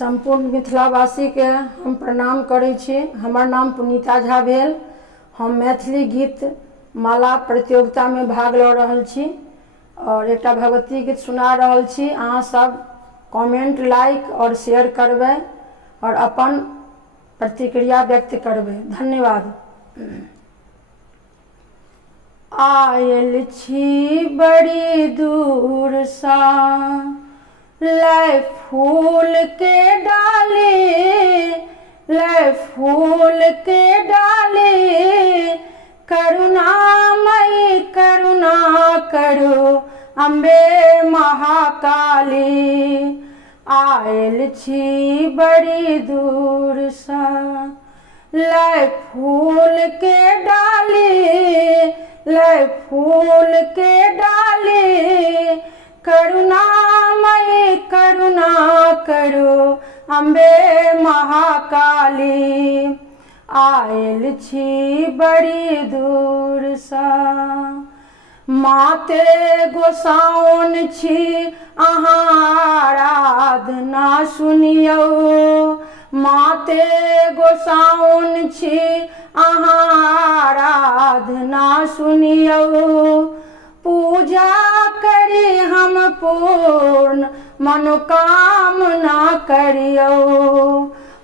संपूर्ण मिथिलावासी के हम प्रणाम करै छी। हमर नाम पुनीता झा भेल। हम मैथिली गीत माला प्रतियोगिता में भाग ल रहल छी और एकटा भगवती गीत सुना रहल छी। अहाँ सब कमेंट, लाइक और शेयर करबै और अपन प्रतिक्रिया व्यक्त करबै। धन्यवाद। आयल छी बड़ी दूर सा, लै फूल के डाली, लै फूल के डाली, करुणामयी करुणा करो अम्बे महाकाली। आयल छी बड़ी दूर सा, लै फूल के डाली, लै फूल के डाली, करुणामयी करुणा करो अम्बे महाकाली। आयल छी बड़ी दूर सा, माते गोसाउन छी अहाँ आराधना सुनियो, माते गोसाउन छी अहाँ आराधना सुनियो। पूजा करी हम पूर्ण मनोकामना करियो,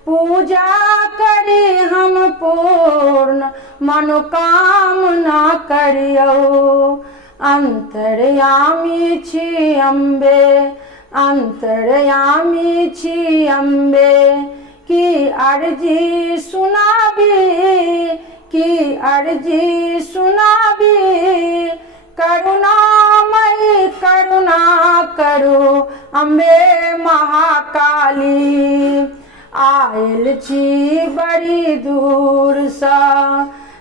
पूजा करी हम पूर्ण मनोकामना करियो। अंतर्यामी छी अम्बे, अंतर्यामी छी अम्बे, की अर्जी सुनाबी, की अर्जी सुनाबी, करुणामयी करुणा करो अम्बे महाकाली। आयल छी बड़ी दूर सा,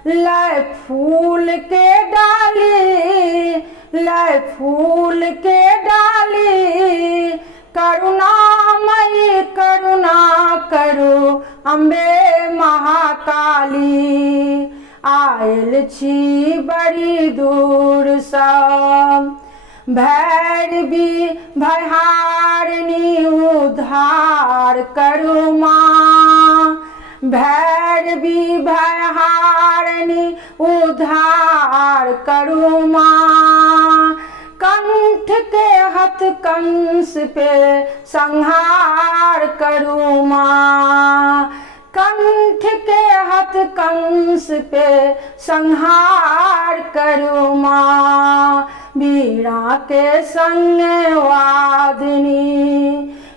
लै फूल के डाली, लै फूल के डाली, करुणामयी करुणा करो अम्बे महाकाली। आयल छी बड़ी दूर सा, भैरवी भैहारिणी उद्धार करो माँ, भैरवी भैहारिणी उद्धार करो माँ। कंठ के हथ कंस पे संहार करो माँ, कंठ के हथ कंस पे संहार करो माँ। वीणा के संग वादिनी,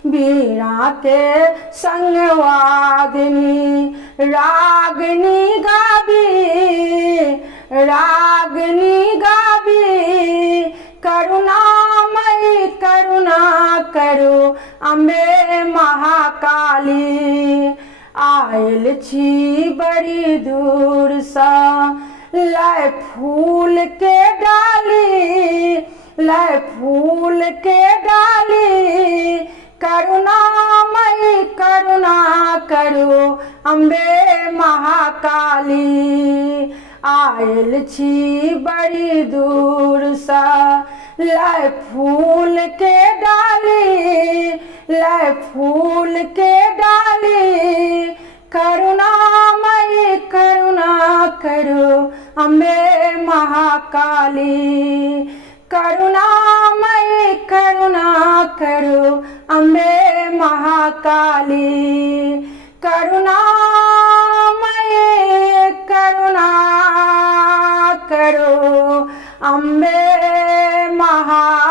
वीणा के संग वादिनी, रागनी गावी, रागनी गावी, करुणामयी करुणा करो अम्बे महाकाली। आयल छी बड़ी दूर सा, लै फूल के डाली, लै फूल के डाली, करुणामयी करुणा करो अम्बे महाकाली। आयल छी बड़ी दूर सा, लै फूल के डाली, लै फूल के डाली, करुणामयी करुणा करो अम्बे महाकाली। करुणामयी करुणा करो अम्बे महाकाली, करुणामयी करुणा करो अम्बे महा